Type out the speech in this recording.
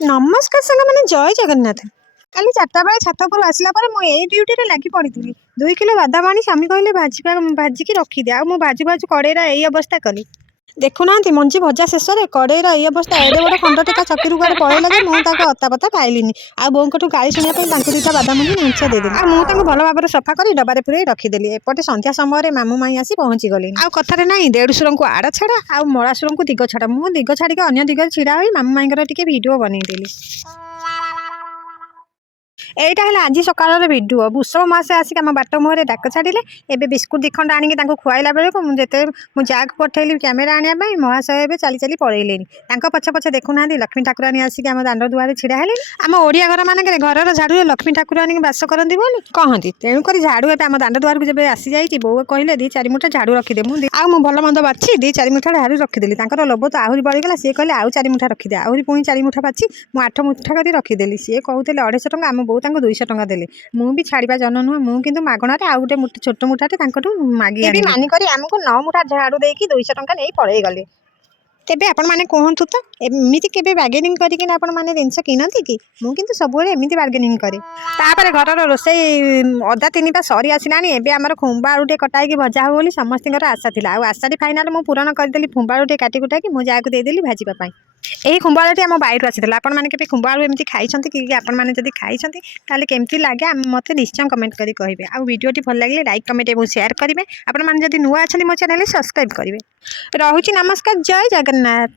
नमस्कार साग मैंने जय जगन्नाथ। काली 4टा बेले छात उपर आसला मुझे ड्यूटी लगी पड़ी 2 किलो बादाम आनी स्वामी कहले भाजिकी रखीदे आ भाजु भाजु कड़ेईर यही अवस्था कली। देखुना मंजी भजा शेष में कड़ेईर ये अवस्था एडे बड़ खंड टेका चक्की कुआड़े पड़ेगा जे मुझे अता पता खाइलिनी आ बों गाड़ी शुणा दुईटा बादाम मଞ୍ଜି ढांचा देदेली आ मुझे भल भाव में सफा कर डबारे पूरे रखीदेली। एपटे संध्या समय मामू माई आसी पहुँची गली आ कथार ना देढ़शुर को आड़ छाड़ा आ मराशुर को दिग छाड़ा मुझे दिग छाड़ी अगर दिग छिड़ा हुई मामू माई टे भिडियो बनईदेली। এইটা হলে আজি সকালের ভিডিও ভূষମ ମାସ ଆସିକି ଆମ ବାଟ ମୁହଁରେ ଡାକ ଛାଡ଼ିଲେ। ଏବେ ବିସ୍କୁଟ 2 ଖଣ୍ଡ ଆଣିକି ତାଙ୍କୁ ଖୁଆଇଲା ବେଳକୁ ମୁଁ ମୁଁ ଯାହାକୁ ପଠେଇଲି କ୍ୟାମେରା ଆଣିବା ପାଇଁ ମହାଶୟ ଏବେ ଚାଲି ଚାଲି ପଳେଇଲେଣି। ତାଙ୍କ ପଛେ ପଛେ ଦେଖୁନାହାନ୍ତି ଲକ୍ଷ୍ମୀ ଠାକୁରାଣୀ ଆସିକି ଆମ ଦାଣ୍ଡ ଦୁଆରେ ଛିଡ଼ା ହେଲେଣି। ଆମ ଓଡ଼ିଆ ଘର ମାନଙ୍କରେ ଘରର ଝାଡ଼ୁରେ ଲକ୍ଷ୍ମୀ ଠାକୁରାଣୀ ବାସ କରନ୍ତି ବୋଲି କହନ୍ତି। ତେଣୁକରି ଝାଡ଼ୁ ଏବେ ଆମ ଦାଣ୍ଡ ଦୁଆରକୁ ଯେବେ ଆସିଯାଇଛି ବୋଉ କହିଲେ 2-4 ମୁଠା ଝାଡ଼ୁ ରଖିଦେ। ମୁଁ ଭଲ ମନ୍ଦ ବାଛି 2-4 ମୁଠା ଝାଡ଼ୁ ରଖିଦେଲି। ତାଙ୍କର ଲୋଭ ତ ଆହୁରି ବଢ଼ିଗଲା। ସିଏ କହିଲେ ଆଉ 4 ମୁଠା ରଖିଦେ। ଆହୁରି ପୁଣି 4 ମୁଠା ବାଛି ମୁଁ 8 ମୁଠା କରି ରଖିଦେଲି। ସିଏ କହୁଥିଲେ 250 ଟଙ୍କା ଆମ ବୋଉ ତାଙ୍କୁ 200 ଟଙ୍କା ଦେଲେ। ମୁଁ ବି ଛାଡ଼ିବା ଜନ ନୁହଁ। ମୁଁ କିନ୍ତୁ ମାଗଣାରେ ଆଉ ଗୋଟେ ଛୋଟ ମୁଠାଟେ ତାଙ୍କଠୁ ମାଗି ଆଣିଲି। ମାନିକରି ଆମକୁ 9 ମୁଠା ଝାଡ଼ୁ ଦେଇକି 200 ଟଙ୍କା ନେଇ ପଳେଇ ଗଲେ। ତେବେ ଆପଣମାନେ କୁହନ୍ତୁ ତ ଏମିତି କେବେ ବାର୍ଗେନିଂ କରିକିନା ଆପଣମାନେ ଜିନିଷ କିଣନ୍ତି କି? ମୁଁ କିନ୍ତୁ ସବୁବେଳେ ଏମିତି ବାର୍ଗେନିଂ କରେ। ତାପରେ ଘରର ରୋଷେଇ ଅଧା 3 ପା ସରି ଆସିଲାଣି। ଏବେ ଆମର ଖୁମ୍ବା ଆଳୁ ଟିକେ କଟା ହେଇକି ଭଜା ହବ ବୋଲି ସମସ୍ତଙ୍କର ଆଶା ଥିଲା। ଆଉ ଆଶାଟି ଫାଇନାଲ ମୁଁ ପୂରଣ କରିଦେଲି। ଖୁମ୍ବା ଆଳୁ ଟିକେ କାଟି କୁଟାକି ମୁଁ ଯାହାକୁ ଦେଇଦେଲି ଭାଜିବା ପାଇଁ। ଏହି ଖୁମ୍ବ ଆଳୁଟି ଆମ ବାଇରୁ ଆସିଥିଲା। ଆପଣମାନେ କେବେ ଖୁମ୍ବ ଆଳୁ ଏମିତି ଖାଇଛନ୍ତି କି? ଆପଣମାନେ ଯଦି ଖାଇଛନ୍ତି ତାହେଲେ କେମିତି ଲାଗେ ମୋତେ ନିଶ୍ଚୟ କମେଣ୍ଟ କରି କହିବେ। ଆଉ ଭିଡ଼ିଓଟି ଭଲ ଲାଗିଲେ ଲାଇକ୍ କମେଣ୍ଟ ଏବଂ ସେୟାର କରିବେ। ଆପଣମାନେ ଯଦି ନୂଆ ଅଛନ୍ତି ମୋ ଚ୍ୟାନେଲରେ ସବସ୍କ୍ରାଇବ୍ କରିବେ। ରହୁଛି ନମସ୍କାର, ଜୟ ଜଗନ୍ନାଥ।